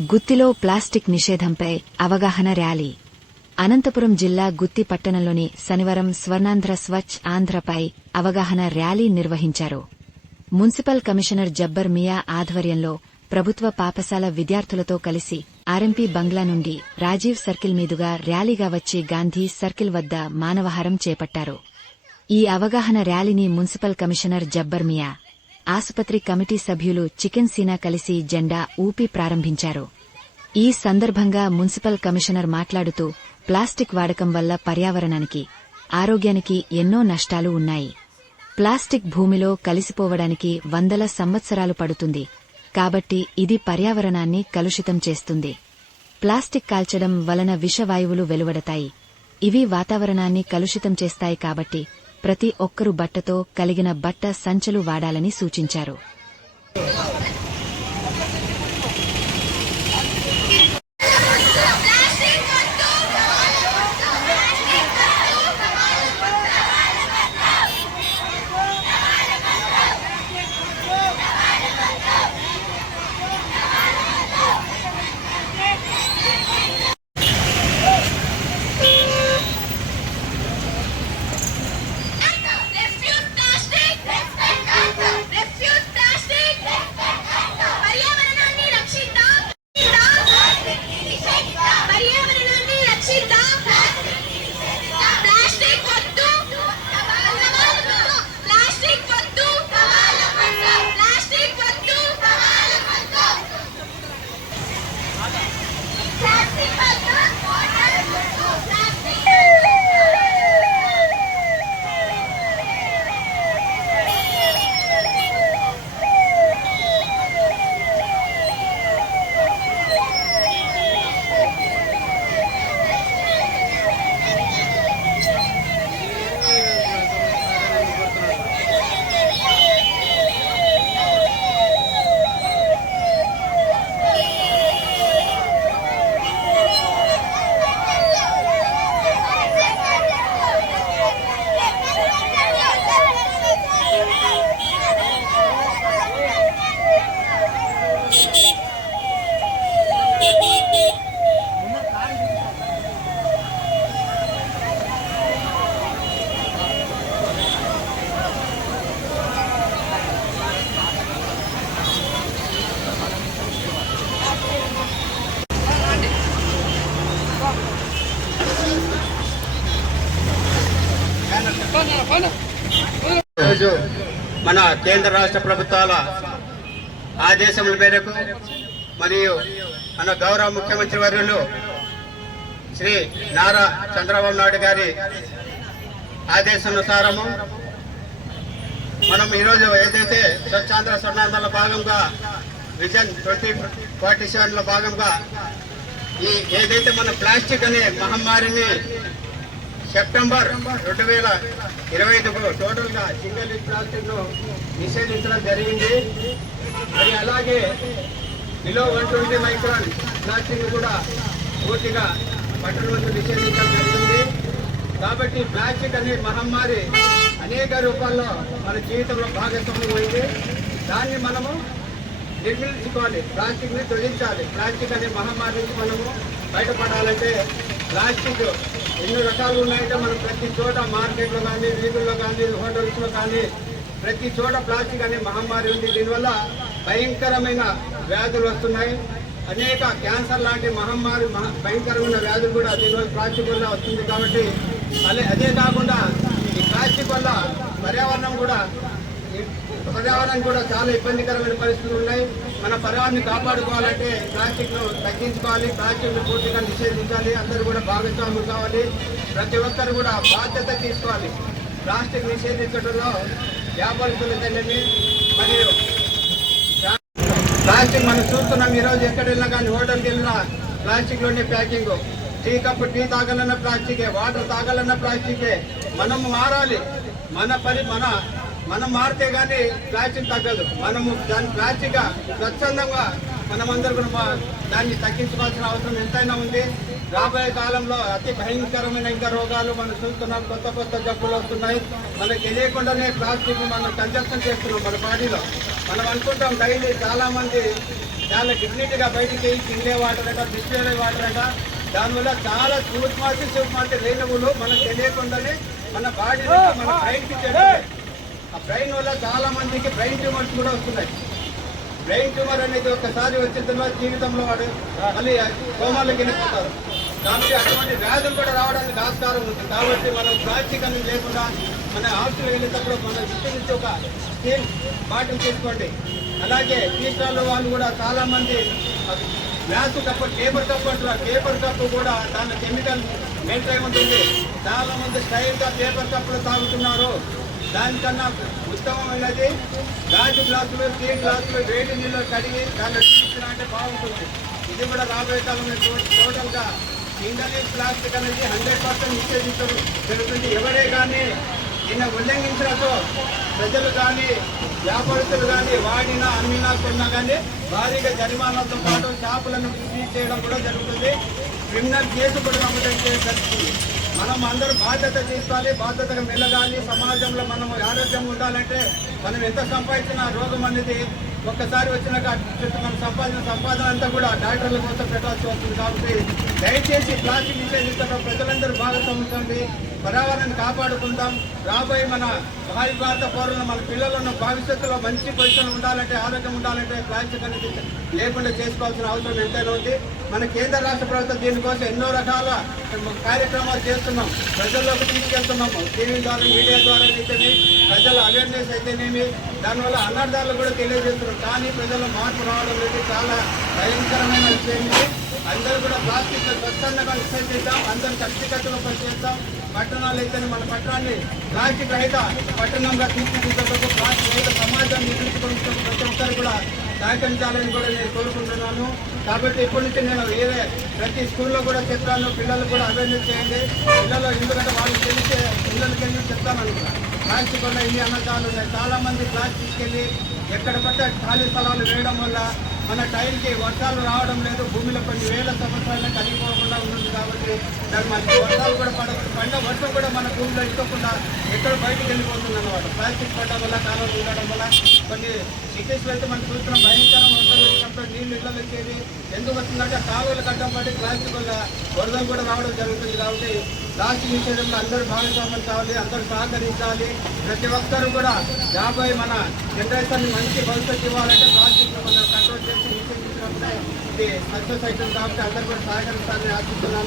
గుత్తిలో plastic నిషేధంపై అవగాహన rally. Anantapuram జిల్లా గుత్తి పట్టణంలోని శనివారం స్వర్ణాంధ్ర స్వచ్ఛ ఆంధ్రపై అవగాహన ర్యాలీ నిర్వహించారు. మున్సిపల్ కమిషనర్ జబ్బర్ మియా ఆధ్వర్యంలో ప్రభుత్వ పాఠశాల విద్యార్థులతో కలిసి ఆర్ఎంపీ బంగ్లా నుండి రాజీవ్ సర్కిల్ మీదుగా ర్యాలీగా వచ్చి గాంధీ సర్కిల్ వద్ద మానవహారం చేపట్టారు. ఈ అవగాహన ర్యాలీని మున్సిపల్ కమిషనర్ జబ్బర్ మియా ఆసుపత్రి కమిటీ సభ్యులు చికెన్ సీనా కలిసి జెండా ఊపి ప్రారంభించారు. ఈ సందర్భంగా మున్సిపల్ కమిషనర్ మాట్లాడుతూ ప్లాస్టిక్ వాడకం వల్ల పర్యావరణానికి ఆరోగ్యానికి ఎన్నో నష్టాలు ఉన్నాయి. ప్లాస్టిక్ భూమిలో కలిసిపోవడానికి వందల సంవత్సరాలు పడుతుంది. కాబట్టి ఇది పర్యావరణాన్ని కలుషితం చేస్తుంది. ప్లాస్టిక్ కాల్చడం వలన విషవాయువులు వెలువడతాయి. ఇవి వాతావరణాన్ని కలుషితం చేస్తాయి కాబట్టి ప్రతి ఒక్కరూ బట్టతో కలిగిన బట్ట సంచలు వాడాలని సూచించారు. రోజు మన కేంద్ర రాష్ట్ర ప్రభుత్వాల ఆదేశముల మేరకు మరియు మన గౌరవ ముఖ్యమంత్రి వర్యులు శ్రీ నారా చంద్రబాబు నాయుడు గారి ఆదేశానుసారము మనం ఈరోజు ఏదైతే స్వచ్ఛాంధ్ర స్వర్ణాంధ్రలో భాగంగా విజన్ ట్వంటీ ఫార్టీ సెవెన్లో భాగంగా ఈ ఏదైతే మన ప్లాస్టిక్ అనే మహమ్మారిని సెప్టెంబర్ రెండు వేల ఇరవై ఐదుకు టోటల్గా సింగిల్ యూజ్ను నిషేధించడం జరిగింది. మరి అలాగే below one twenty micron plastic కూడా పూర్తిగా పట్టణంలో నిషేధించడం జరిగింది. కాబట్టి ప్లాస్టిక్ అనే మహమ్మారి అనేక రూపాల్లో మన జీవితంలో భాగస్వామ్యం అయింది. దాన్ని మనము నిర్మించుకోవాలి ప్లాస్టిక్ని తొలగించాలి. ప్లాస్టిక్ అనే మహమ్మారి నుంచి మనము బయటపడాలంటే ప్లాస్టిక్ ఎన్ని రకాలు ఉన్నాయంటే మనం ప్రతి చోట మార్కెట్లో కానీ వీధుల్లో కానీ హోటల్స్లో కానీ ప్రతి చోట ప్లాస్టిక్ అనే మహమ్మారి ఉంది. దీనివల్ల భయంకరమైన వ్యాధులు వస్తున్నాయి. అనేక క్యాన్సర్ లాంటి మహమ్మారి మహా భయంకరమైన వ్యాధులు కూడా దీనివల్ల ప్లాస్టిక్ వల్ల వస్తుంది. కాబట్టి అదే అదే కాకుండా ఈ ప్లాస్టిక్ వల్ల పర్యావరణం కూడా పర్యావరణం కూడా చాలా ఇబ్బందికరమైన పరిస్థితులు ఉన్నాయి. మన పర్యావరణాన్ని కాపాడుకోవాలంటే ప్లాస్టిక్ను తగ్గించుకోవాలి. ప్లాస్టిక్ను పూర్తిగా నిషేధించాలి. అందరూ కూడా భాగస్వాములు కావాలి. ప్రతి ఒక్కరు కూడా బాధ్యత తీసుకోవాలి. ప్లాస్టిక్ నిషేధించడంలో వ్యాపారస్తులైతేనేమి మరియు ప్లాస్టిక్ మనం చూస్తున్నాం. ఈరోజు ఎక్కడ వెళ్ళినా కానీ హోటల్కి వెళ్ళినా ప్లాస్టిక్లోనే ప్యాకింగ్. టీ కప్పు టీ తాగాలన్న ప్లాస్టికే వాటర్ తాగాలన్న ప్లాస్టికే. మనం మారాలి. మన పని మన మనం మారితే గానీ ప్లాస్టిక్ తగ్గదు. మనము దాని ప్లాస్టిక్ స్వచ్ఛందంగా మనమందరూ కూడా దాన్ని తగ్గించుకోవాల్సిన అవసరం ఎంతైనా ఉంది. రాబోయే కాలంలో అతి భయంకరమైన ఇంకా రోగాలు మనం చూస్తున్నాం. కొత్త కొత్త జబ్బులు వస్తున్నాయి. మనకు తెలియకుండానే ప్లాస్టిక్ మనం కన్జప్షన్ చేస్తున్నాం మన బాడీలో. మనం అనుకుంటాం డైలీ చాలా మంది చాలా డిగ్నిటీగా బయటికి తిండే వాటర్ అట బిస్లరీ వాటర్ అట దానివల్ల చాలా సూక్ష్మాతి సూక్ష్మాతి రేణువులు మనకు తెలియకుండానే మన బాడీ మన చేరుతాయి ఆ బ్రెయిన్ వల్ల చాలా మందికి బ్రెయిన్ ట్యూమర్స్ కూడా వస్తున్నాయి. బ్రెయిన్ ట్యూమర్ అనేది ఒకసారి వచ్చిన తర్వాత జీవితంలో వాడు మళ్ళీ కోమాలకి వెళ్ళిపోతారు కాబట్టి అటువంటి వ్యాధులు కూడా రావడానికి ఆస్కారం ఉంది. కాబట్టి మనం ప్లాస్టిక్ అనేది లేకుండా మన హాస్టల్ వెళ్ళేటప్పుడు మన ఇంటి నుంచి ఒక స్టీల్ బాటిల్ తీసుకోండి. అలాగే టీచర్ల వాళ్ళు కూడా చాలా మంది గ్లాసు కప్పు పేపర్ కప్పు అంటారు పేపర్ కప్పు కూడా దాని కెమికల్ మెల్ట్ అయి ఉంటుంది. చాలా మంది స్టైల్గా పేపర్ కప్పులు తాగుతున్నారు. దానికన్నా ఉత్తమమైనది గాజు గ్లాసులు టీ గ్లాసులు వేడి నీళ్ళు కడిగి దాన్ని తీసుకున్నా అంటే బాగుంటుంది. ఇది కూడా రాబోయే కాలంలో టో- టోటల్గా సింగల్ యూజ్ ప్లాస్టిక్ అనేది హండ్రెడ్ పర్సెంట్ నిషేధించడం జరుగుతుంది ఎవరే కానీ నిన్న ఉల్లంఘించడంతో ప్రజలు కానీ వ్యాపారస్తులు కానీ వాడినా అమ్మినా కొన్నా కానీ భారీగా జరిమానాలతో పాటు షాపులను సీజ్ చేయడం కూడా జరుగుతుంది. క్రిమినల్ కేసు కూడా నమోదు చేయడం జరుగుతుంది మనం అందరూ బాధ్యత తీసుకోవాలి బాధ్యతగా మెలగాలి. సమాజంలో మనం ఆరోగ్యంగా ఉండాలంటే మనం ఎంత సంపాదించిన రోగం అనేది ఒక్కసారి వచ్చినాక మనం సంపాదించిన సంపాదన అంతా కూడా డాక్టర్ల కోసం పెట్టాల్సి వస్తుంది కాబట్టి దయచేసి ప్లాస్టిక్ నిషేధించడం ప్రజలందరూ భాగస్వామ్యండి పర్యావరణాన్ని కాపాడుకుందాం. రాబోయే మన భావి భారత పౌరులు మన పిల్లలను భవిష్యత్తులో మంచి పొజిషన్ ఉండాలంటే ఆరోగ్యం ఉండాలంటే ప్లాస్టిక్ అనేది లేకుండా చేసుకోవాల్సిన అవసరం ఎంతైనా ఉంది. మన కేంద్ర రాష్ట్ర ప్రభుత్వం దీనికోసం ఎన్నో రకాల కార్యక్రమాలు చేస్తున్నాం. ప్రజల్లోకి తీసుకెళ్తున్నాము టీవీ ద్వారా మీడియా ద్వారా అయితేనే ప్రజల అవేర్నెస్ అయితేనేమి దానివల్ల అనర్థాలు కూడా తెలియజేస్తున్నాం. కానీ ప్రజల మార్పు రావడం అనేది చాలా భయంకరమైన విషయం. అందరూ కూడా ప్లాస్టిక్ స్వచ్ఛందంగా విసర్జిద్దాం. అందరూ కలిసికట్టుగా పనిచేద్దాం. పట్టణాలు అయితేనే మన పట్టణాన్ని ప్లాస్టిక్ రహిత పట్టణంగా తీర్చిదిద్దటకు ప్లాస్టిక్ రహిత సమాజాన్ని నిర్మించుకుంటున్న ప్రతి ఒక్కరు కూడా సహకరించాలని కూడా నేను కోరుకుంటున్నాను. కాబట్టి ఇప్పటి నుంచి నేను ఏదే ప్రతి స్కూల్లో కూడా చెప్తాను పిల్లలు కూడా అవేర్నెస్ చేయండి. పిల్లలు ఎందుకంటే వాళ్ళు తెలిసే పిల్లలకి వెళ్ళి చెప్తాను అనుకున్నాను ప్లాస్టిక్ వల్ల ఇన్ని అనర్థాలు ఉన్నాయి? చాలామంది ప్లాస్టిక్ తీసుకెళ్ళి ఎక్కడ పడితే ఖాళీ స్థలాలు వేయడం వల్ల మన టైంకి వర్షాలు రావడం లేదు. భూమిలో కొన్ని వేల సంవత్సరాలు కలిగిపోకుండా ఉంటుంది కాబట్టి దాని మంచి వర్షాలు కూడా పడ పండ వర్షం కూడా మన భూమిలో ఇవ్వకుండా ఎక్కడ బయటకు వెళ్ళిపోతుంది అనమాట ప్లాస్టిక్ పడడం వల్ల కాలువలు ఉండడం వల్ల కొన్ని సిటీస్లో అయితే మనం చూస్తున్నాం భయంకరం వర్షాలు వచ్చినప్పుడు నీళ్ళు ఇళ్ళ వచ్చేది ఎందుకు వస్తుందంటే కాలువలు కట్టడం బట్టి ప్లాస్టిక్ వల్ల వరదలు కూడా రావడం జరుగుతుంది కాబట్టి ప్లాస్టిక్ విషయంలో అందరూ భాగస్వామ్యం కావాలి అందరూ సహకరించాలి. ప్రతి ఒక్కరు కూడా యాభై మన జనరేషన్ మంచి భవిష్యత్తు ఇవ్వాలంటే ప్లాస్టిక్ మనం కంట్రోల్ చేసి నిషేధించినప్పుడే ఇది సక్సెస్ అవుతుంది కాబట్టి అందరూ కూడా సహకరిస్తారని ఆశిస్తున్నాను